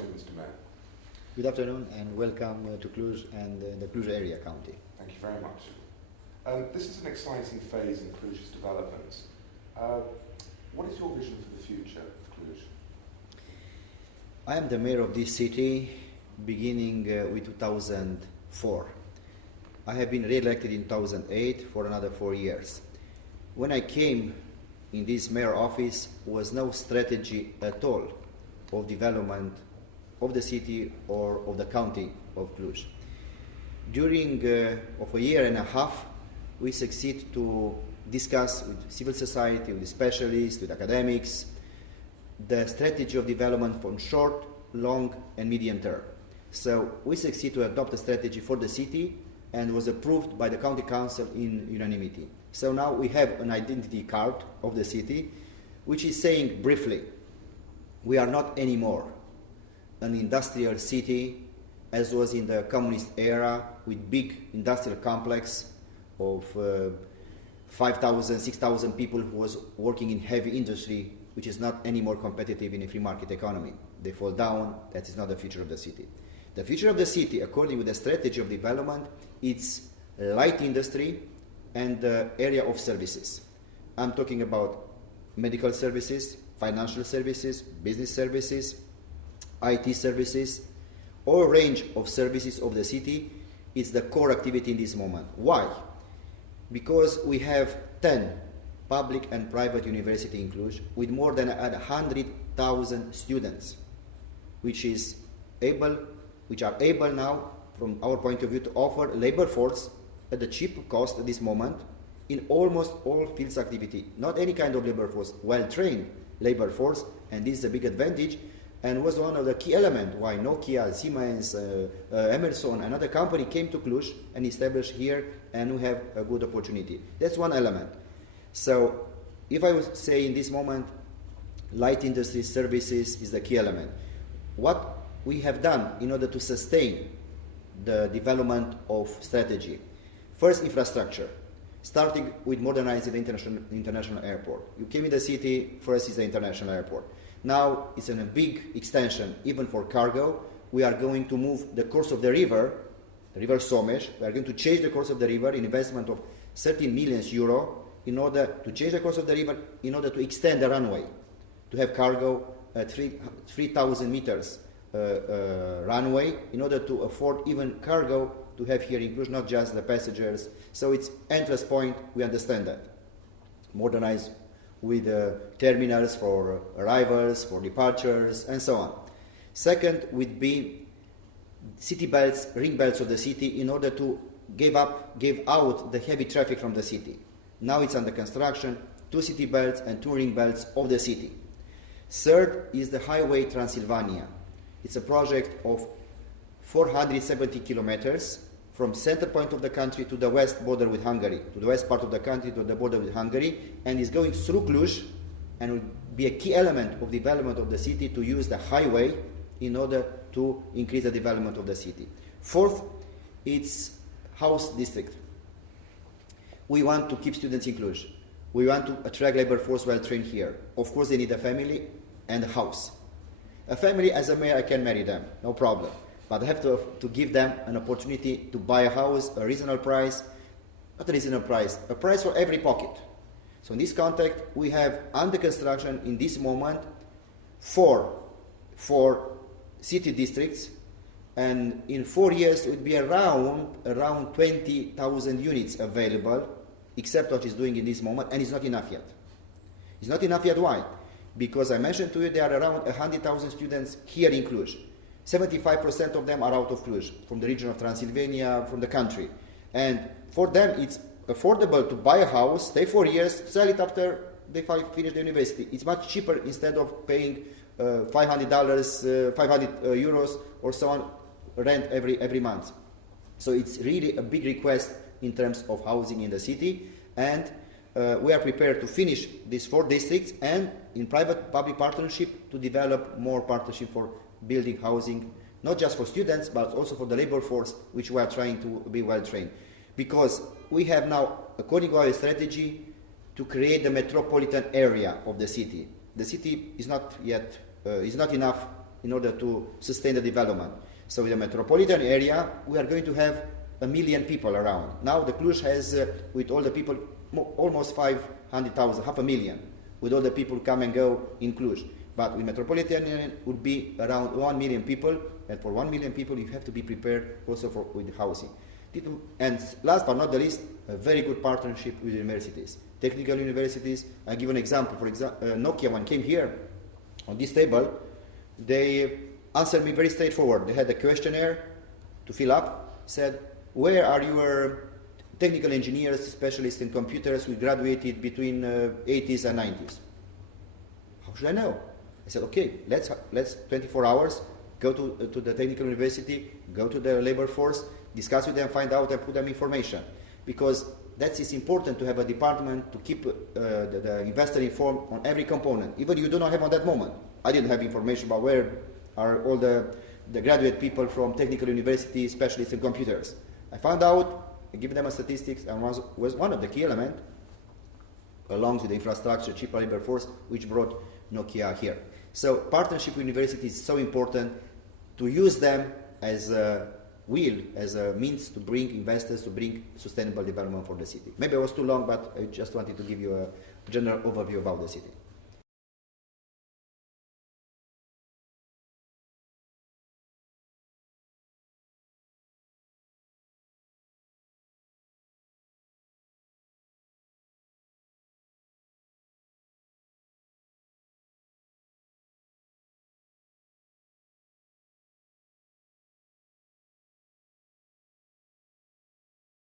afternoon, Mr. Mayor. Good afternoon and welcome to Cluj and the Cluj area county. Thank you very much. This is an exciting phase in Cluj's development. What is your vision for the future of Cluj? I am the mayor of this city beginning with 2004. I have been re-elected in 2008 for another 4 years. When I came in this mayor office, was no strategy at all of development of the city or of the county of Cluj. During of a year and a half, we succeed to discuss with civil society, with specialists, with academics, the strategy of development from short, long, and medium term. So we succeed to adopt a strategy for the city and was approved by the county council in unanimity. So now we have an identity card of the city, which is saying briefly, we are not anymore an industrial city as was in the communist era with big industrial complex of 5,000, 6,000 people who was working in heavy industry, which is not anymore competitive in a free market economy. They fall down. That is not the future of the city. The future of the city, according to the strategy of development, it's light industry and the area of services. I'm talking about medical services, financial services, business services, IT services, all range of services of the city is the core activity in this moment. Why? Because we have 10 public and private universities in Cluj with more than 100,000 students, which are able now, from our point of view, to offer labor force at a cheap cost at this moment in almost all fields activity. Not any kind of labor force, well-trained labor force, and this is a big advantage and was one of the key elements why Nokia, Siemens, Emerson, another company came to Cluj and established here, and we have a good opportunity. That's one element. So if I would say in this moment, light industry services is the key element. What we have done in order to sustain the development of strategy. First, infrastructure, starting with modernizing the international airport. You came in the city, first is the international airport. Now it's in a big extension, even for cargo. We are going to move the course of the river Somes. We are going to change the course of the river, an investment of 13 million euro in order to change the course of the river, in order to extend the runway, to have cargo at 3,000 meters runway, in order to afford even cargo to have here in Cluj, not just the passengers. So it's entrance point, we understand that. Modernize with terminals for arrivals, for departures, and so on. Second would be city belts, ring belts of the city, in order to give out the heavy traffic from the city. Now it's under construction, 2 city belts and 2 ring belts of the city. Third is the Highway Transylvania. It's a project of 470 kilometers from center point of the country to the west border with Hungary, to the west part of the country, to the border with Hungary, and is going through Cluj, and will be a key element of development of the city to use the highway in order to increase the development of the city. Fourth, it's house district. We want to keep students in Cluj. We want to attract labor force well trained here. Of course, they need a family and a house. A family, as a mayor, I can marry them, no problem. But I have to give them an opportunity to buy a house, a reasonable price, not a reasonable price, a price for every pocket. So in this context, we have under construction in this moment 4 city districts, and in 4 years it would be around 20,000 units available, except what it's doing in this moment, and it's not enough yet. It's not enough yet, why? Because I mentioned to you there are around 100,000 students here in Cluj. 75% of them are out of Cluj, from the region of Transylvania, from the country. And for them, it's affordable to buy a house, stay 4 years, sell it after they finish the university. It's much cheaper instead of paying $500, 500 euros or so on rent every month. So it's really a big request in terms of housing in the city. And we are prepared to finish these 4 districts and in private-public partnership to develop more partnership for building housing, not just for students, but also for the labor force, which we are trying to be well-trained. Because we have now, according to our strategy, to create the metropolitan area of the city. The city is not yet, is not enough in order to sustain the development. So in the metropolitan area, we are going to have 1 million people around. Now the Cluj has, with all the people, almost 500,000, half a million, with all the people come and go in Cluj. But with metropolitan area would be around 1 million people, and for 1 million people you have to be prepared also with housing. And last but not the least, a very good partnership with universities. Technical universities, I give an example. For example, Nokia, when came here on this table, they answered me very straightforward. They had a questionnaire to fill up, said, where are your technical engineers, specialists in computers who graduated between 80s and 90s? How should I know? I said, okay, let's 24 hours, go to the technical university, go to the labor force, discuss with them, find out, and put them information. Because that is important to have a department to keep the investor informed on every component, even you do not have on that moment. I didn't have information about where are all the graduate people from technical university, specialists in computers. I found out, I give them a statistics, and was one of the key elements, along with the infrastructure, cheaper labor force, which brought Nokia here. So partnership with universities is so important to use them as a wheel, as a means to bring investors, to bring sustainable development for the city. Maybe I was too long, but I just wanted to give you a general overview about the city.